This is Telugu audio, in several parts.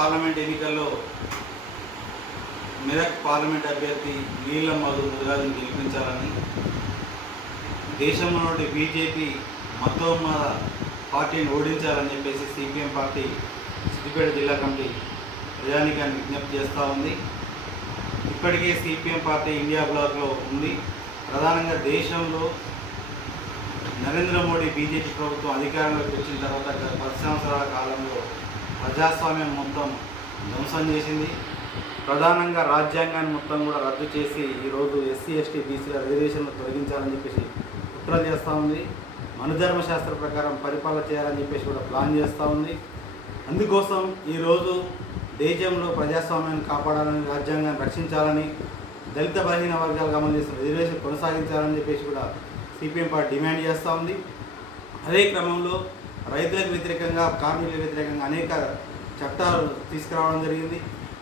పార్లమెంట్ ఎన్నికల్లో మెదక్ పార్లమెంట్ అభ్యర్థి నీలం మధు ముదిరాజును గెలిపించాలని దేశంలోని బీజేపీ మతోన్మాద పార్టీని ఓడించాలని చెప్పేసి సిపిఎం పార్టీ సిద్దిపేట జిల్లా కమిటీ ప్రజానికాన్ని విజ్ఞప్తి చేస్తూ ఉంది. ఇప్పటికే సిపిఎం పార్టీ ఇండియా బ్లాక్లో ఉంది. ప్రధానంగా దేశంలో నరేంద్ర మోడీ బీజేపీ ప్రభుత్వం అధికారంలోకి వచ్చిన తర్వాత 10 సంవత్సరాల కాలంలో ప్రజాస్వామ్యం మొత్తం ధ్వంసం చేసింది. ప్రధానంగా రాజ్యాంగాన్ని మొత్తం కూడా రద్దు చేసి ఈరోజు ఎస్సీ ఎస్టీ బీసీల రిజర్వేషన్లు తొలగించాలని చెప్పేసి కుట్రలు చేస్తూ ఉంది. మనుధర్మశాస్త్ర ప్రకారం పరిపాలన చేయాలని చెప్పేసి కూడా ప్లాన్ చేస్తూ ఉంది. అందుకోసం ఈరోజు దేశంలో ప్రజాస్వామ్యాన్ని కాపాడాలని, రాజ్యాంగాన్ని రక్షించాలని, దళిత బలహీన వర్గాలకు అమలు చేసిన రిజర్వేషన్ కొనసాగించాలని చెప్పేసి కూడా సిపిఎం పార్టీ డిమాండ్ చేస్తూ ఉంది. అదే క్రమంలో రైతులకు వ్యతిరేకంగా, కార్మికులకు వ్యతిరేకంగా అనేక చట్టాలు తీసుకురావడం జరిగింది.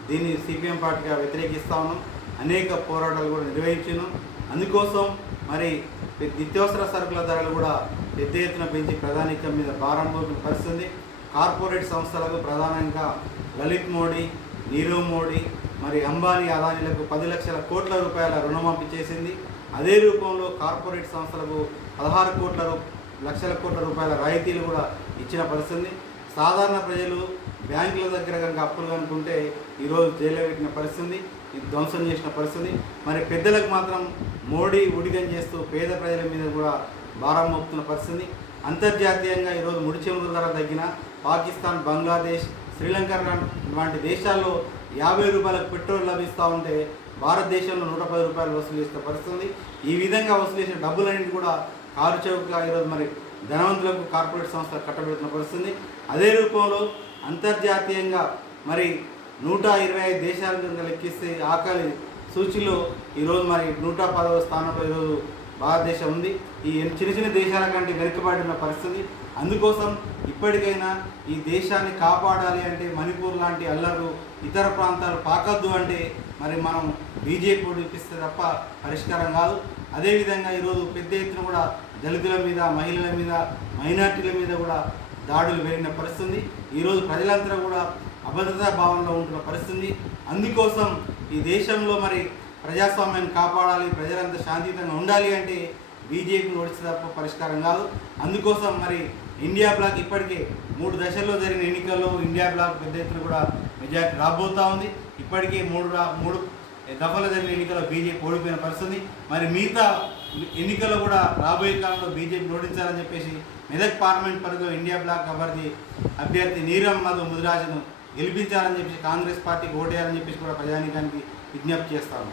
దీన్ని సిపిఎం పార్టీగా వ్యతిరేకిస్తూ ఉన్నాం. అనేక పోరాటాలు కూడా నిర్వహించాను. అందుకోసం మరి నిత్యావసర సరుకుల ధరలు కూడా పెద్ద ఎత్తున పెంచి ప్రధానికం మీద భారం మోపిన పరిస్థితి. కార్పొరేట్ సంస్థలకు ప్రధానంగా లలిత్ మోడీ, నీరవ్ మోడీ, మరి అంబానీ, అదానీలకు 10 లక్షల కోట్ల రూపాయల రుణమాఫీ చేసింది. అదే రూపంలో కార్పొరేట్ సంస్థలకు 16 లక్షల కోట్ల రూపాయల రాయితీలు కూడా ఇచ్చిన పరిస్థితి. సాధారణ ప్రజలు బ్యాంకుల దగ్గర కనుక అప్పులు కనుకుంటే ఈరోజు జైల్లో పెట్టిన పరిస్థితి, ధ్వంసం చేసిన పరిస్థితి. మరి పెద్దలకు మాత్రం మోడీ ఉడిగం చేస్తూ పేద ప్రజల మీద కూడా భారం మోపుతున్న పరిస్థితి. అంతర్జాతీయంగా ఈరోజు ముడి చమురు ధర తగ్గిన పాకిస్తాన్, బంగ్లాదేశ్, శ్రీలంక వంటి దేశాల్లో 50 రూపాయలకు పెట్రోల్ లభిస్తూ ఉంటే భారతదేశంలో 110 రూపాయలు వసూలు చేసిన పరిస్థితి. ఈ విధంగా వసూలు చేసిన డబ్బులన్నింటి కూడా కారు చౌకగా ఈరోజు మరి ధనవంతులకు కార్పొరేట్ సంస్థలు కట్టబెడుతున్న పరిస్థితి. అదే రూపంలో అంతర్జాతీయంగా మరి 125 దేశాల కింద లెక్కిస్తే ఆకలి సూచిలో ఈరోజు మరి 110వ స్థానంలో ఈరోజు భారతదేశం ఉంది. ఈ చిన్న చిన్న దేశాల కంటే వెనుకబడిన పరిస్థితి. అందుకోసం ఇప్పటికైనా ఈ దేశాన్ని కాపాడాలి అంటే మణిపూర్ లాంటి అల్లర్లు ఇతర ప్రాంతాలు పాకద్దు అంటే మరి మనం బీజేపీ ఓడిపిస్తే తప్ప పరిష్కారం కాదు. అదేవిధంగా ఈరోజు పెద్ద ఎత్తున కూడా దళితుల మీద, మహిళల మీద, మైనార్టీల మీద కూడా దాడులు పెరిగిన పరిస్థితి. ఈరోజు ప్రజలంతా కూడా అభద్రతా భావంలో ఉంటున్న పరిస్థితి. అందుకోసం ఈ దేశంలో మరి ప్రజాస్వామ్యాన్ని కాపాడాలి, ప్రజలంతా శాంతియుతంగా ఉండాలి అంటే బీజేపీని ఓడిస్తే తప్ప పరిష్కారం కాదు. అందుకోసం మరి ఇండియా బ్లాక్ ఇప్పటికే 3 దశల్లో జరిగిన ఎన్నికల్లో ఇండియా బ్లాక్ పెద్ద ఎత్తున కూడా మెజార్టీ రాబోతూ ఉంది. ఇప్పటికే 3 దఫాలు జరిగిన ఎన్నికల్లో బీజేపీ ఓడిపోయిన పరిస్థితి. మరి మిగతా ఎన్నికల్లో కూడా రాబోయే కాలంలో బీజేపీ ఓడించాలని చెప్పేసి మెదక్ పార్లమెంట్ పరిధిలో ఇండియా బ్లాక్ అభ్యర్థి నీలం మధు ముదిరాజును గెలిపించాలని చెప్పేసి కాంగ్రెస్ పార్టీకి ఓటేయాలని చెప్పేసి కూడా ప్రజానికానికి విజ్ఞప్తి చేస్తాము.